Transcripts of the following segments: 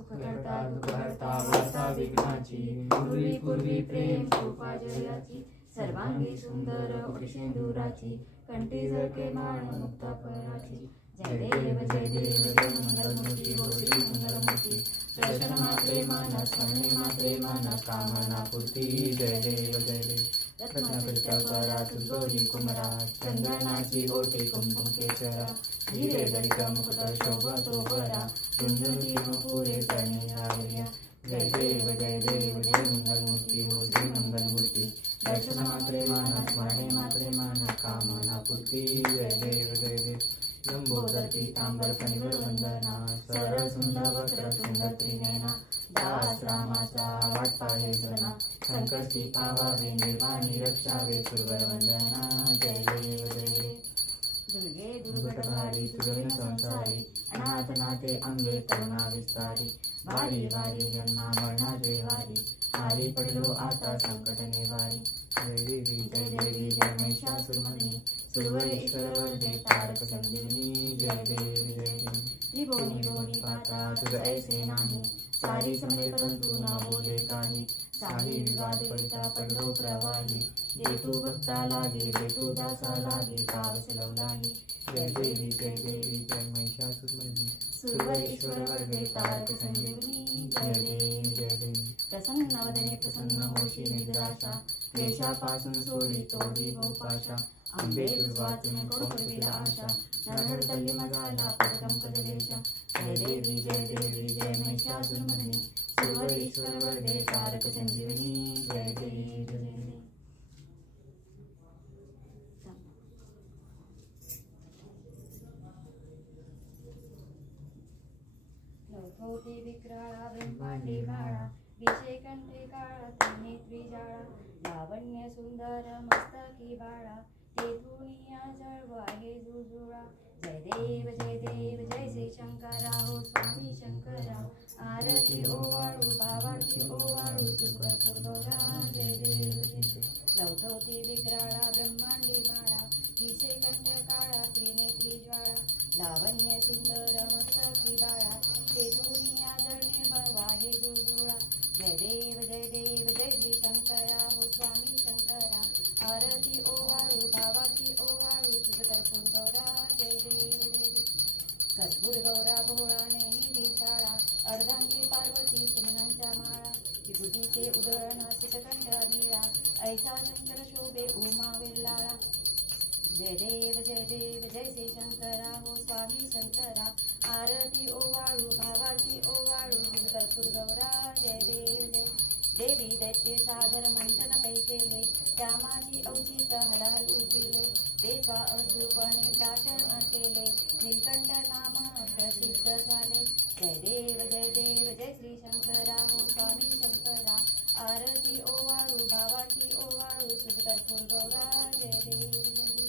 सुखकर्ता दुःखहर्ता वार्ता विघ्नाची पूर्वी पूर्वी प्रेम कृपा जयाची सर्वांगी सुंदर वृषेंदुराची कंठी झळके माळ मुक्ता पराची जय देव जय मंगलमूर्ती हो श्री मंगलमूर्ती दर्शन मात्रे माना स्मरणे मात्रे माना कामना पूर्ती जय देव जय देव रत्नाकरिता करा तुझोरी कुमरा चंदनाची ओटी कुंकुम केसरा हिरे दलित मुकुट शोभतो बरा झुंझुनी पुरे चरणी राहिल्या जय देव जय मंगलमूर्ती हो श्री मंगलमूर्ती दर्शन मात्रे माना स्मरणे मात्रे माना कामना पूर्ती जय देव जय देव लंबोदर पीतांबर फणीवर वंदना सरळ सुंदर वक्र सुंदर त्रिनयना दास रामाचा वाट पाहे जना संकष्टी पावावे निर्वाणी रक्षावे सुरवर वंदना जय देव जय दुर्गे दुर्गट भारी तुझे संसारी अनाथ नाथे अंगे करुणा विस्तारी वारी वारी जन्मा मरणाचे वारी हारी पडलो आता संकट निवारी जय देवी जय महिषासुरमर्दिनी सुरवरेश्वर वरदे तारक संजीवनी जय देव त्रिभुवनी भुवनी पाता तुझ ऐसे नाही सारी समवे परंतु ना बोले काही सारी विवाद पडिता पडलो प्रवाही दे तू भक्ता लागे दे तू दासा लागे तावस लवलाही जय देवी जय महिषासुरमर्दिनी सुरवरेश्वर वरदे तारक संजीवनी जय देव प्रसन्न वदने प्रसन्न होशी निद्राशा क्लेशापासून सोडी तोडी भोपाशा अंबे तुझवाचून कोपविला आशा नरहरतल्ली मजाला पदकं कदलेशा जय देवी जय महिषासुरमर्दिनी सुरवरेश्वर वरदे तारक संजीवनी जय देव लौथोती विक्राळा ब्रह्मांडी माळा विषय कंठे काळा त्रिनेत्री जाळा लावण्य सुंदर मस्तकी बाळा तेथुनिया जळव आहे जुजुळा जय देव जय श्री शंकरा हो स्वामी शंकरा आरती ओवाळू भावाची ओवाळू तुझकर गौरा जय देव लौथोती विक्राळा ब्रह्मांडी माळा विषय कंठ काळा त्रिनेत्री ज्वाळा लावण्य सुंदर मस्तकी बाळा तेथुनिया जळव आहे जुजुळा जय देव जय श्री शंकरा हो स्वामी शंकरा आरती ओवाळू भावाची ओवाळू तुझकर गौरा जय देव कर्पूर गौरा भोळा नेहमी शाळा अर्धांगी पार्वती चिन्हांच्या माळा विभूतीचे उदळण चितकंठ निळा ऐसा शंकर शोभे उमा वेल्लाळा जय देव जय श्री शंकरा हो स्वामी शंकरा आरती ओवाळू भावाची ओवाळू कर्पूर गौरा जय देव देवी दैत्य सागर मंथन पै केले त्यामाची अवचित हलहल उठिले ते स्वा असूपणे शासन केले नीलकंठ नाम प्रसिद्ध झाले जय देव जय श्री शंकरा हो स्वामी शंकरा आरती ओवाळू भावाची ओवाळू कर्पूर गौरा जय देव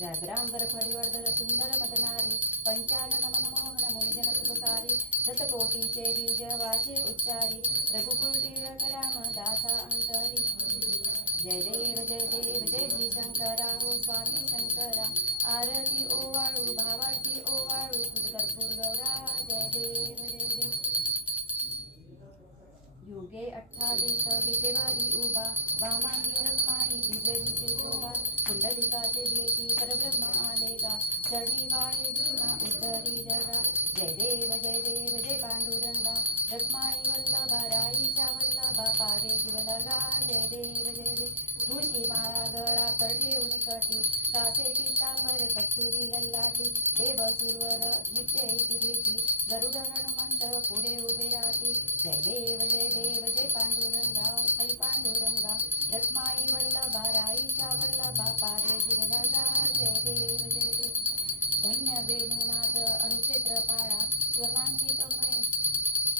व्याघ्रांबर फळीवर्धन सुंदर मदनारी पंचानन मनमोहन मुनिजन सुखकारी शतकोटीचे बीज वाचे उच्चारी रघुकुल टिळक राम दासा अंतरी जय देव जय श्री शंकरा हो स्वामी शंकरा आरती ओवाळू भावाची ओवाळू कर्पूर गौरा जय देव युगे 28 विटेवरी उभा वामांगी रखमाई दिव्य दिसे शोभा कुंडलिकाचे भेटी परब्रह्म आलेगा चरणी वाळे भीमा उद्धरी जगा जय देव जय पांडुरंगा रखमाई वल्लभा राईच्या वल्लभा पावे जीवलगा जय देव तुळशी माळा गळा करटे उनिकटी कासे पीतांबर कस्तुरी लल्लाटी देव सुरवर नित्य इति भेटी गरुड हनुमंत पुढे उभे राहती जय देव जय पांडुरंगा हरी पांडुरंगा रखमाई वल्लभा राईच्या वल्लभा पावे जीवलगा जय देव धन्य वेणुनाद अनुक्षेत्र पाळा स्वर्णांची कमळे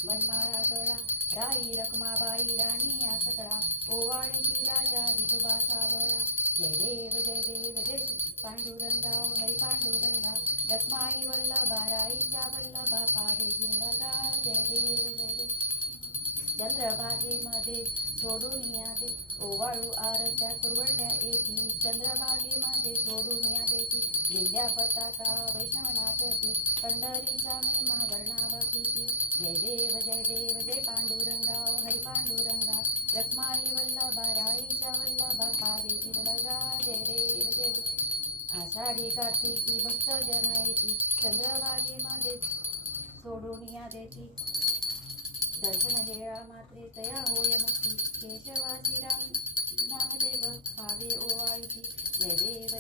वनमाळा गळा राई रखमाबाई राणी या सतळा ओवाळी राजा विधुबा सावळा जय देव जय पांडुरंगा हरी पांडुरंगा रखमाई वल्लभा राईच्या वल्लभा पावे जीवलगा जय देव चंद्रभागेमध्ये सोडून या दे ओवाळू आरत्या कुरवड्या येती चंद्रभागेमध्ये सोडून या देती लिंड्या पताका वैष्णव नाचती पंढरीचा महिमा वर्णावा किती जय देव जय पांडुरंगा हरी पांडुरंगा रखमाई वल्लभा राईच्या वल्लभा पावे जीवलगा जय देव आषाढी कार्तिकी भक्त जन येती चंद्रभागेमध्ये सोडून या देती दर्शन हेळा मात्रे तया होय मुक्ती केशवाची राम नामदेव भावे ओवाळती जय देव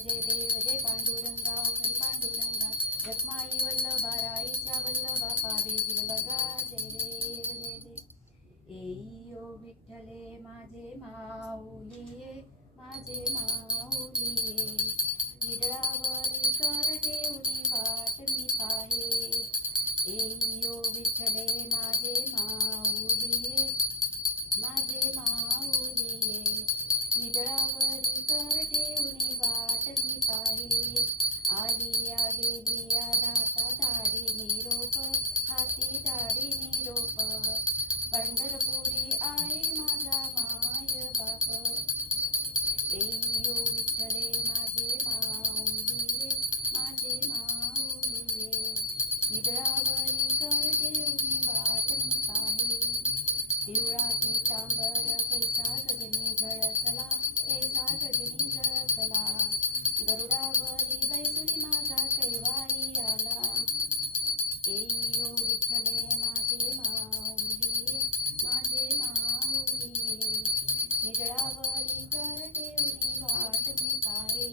जय पांडुरंगा हरी पांडुरंगा रखमाई वल्लभा राईच्या वल्लभा पावे जीवलगा जय देव येई ओ विठ्ठले माझे माऊलिये माझे माऊलिये निडळावरी कर ठेवली वाट मी पाहे येई ओ विठ्ठले माझे माऊलिये माझे माऊलिये निडळावरी कर ठेवली वाट मी पाहे आलिया गेलिया दाता दाढी निरोप हाती दाढी निरोप पंढरपुरी आहे माझा माय बाप येई ओ विठ्ठले माझे माऊलिये माझे माऊलिये निडळावरी कर ठेवली वाट मी पाहे पिवळा पितांबर कैसा गगनी झळकला कैसा गगनी झळकला गरुडावरी बैसुरी माझा कैवारी आला येई ओ विठ्ठले माझे माऊलिये माझे माऊलिये निडळावरी कर ठेवली वाट मी पाहे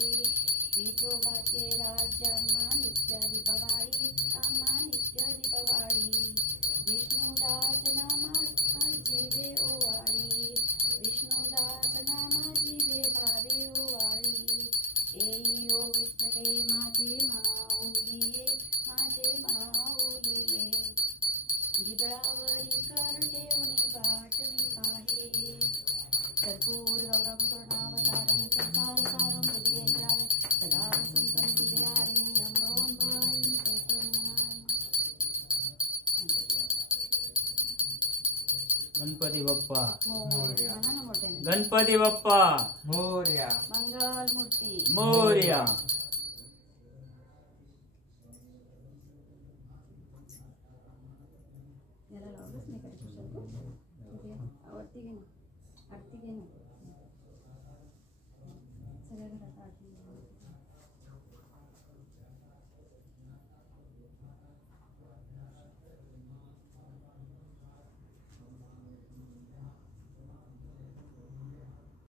विठोबाचे राज्य आम्हा नित्य दीपवाळी आम्हा नित्य दीपवाळी विष्णुदास नामा जीवे ओवाळी विष्णुदास नामा जीवे भावे ओवाळी येई ओ विठ्ठले माझे माऊलिये माझे माऊलिये गिदळावरी कर ठेवणी वाट मी पाहे कर्पूर गौरम करुणावतारं संसार सारं भुजगेन्द्रारं सदा वसन्तं हृदयारविन्दं ओं भवानी चैतन्यनाय गणपती बाप्पा मोरया गणपती बाप्पा मोरया मंगल मूर्ती मोरया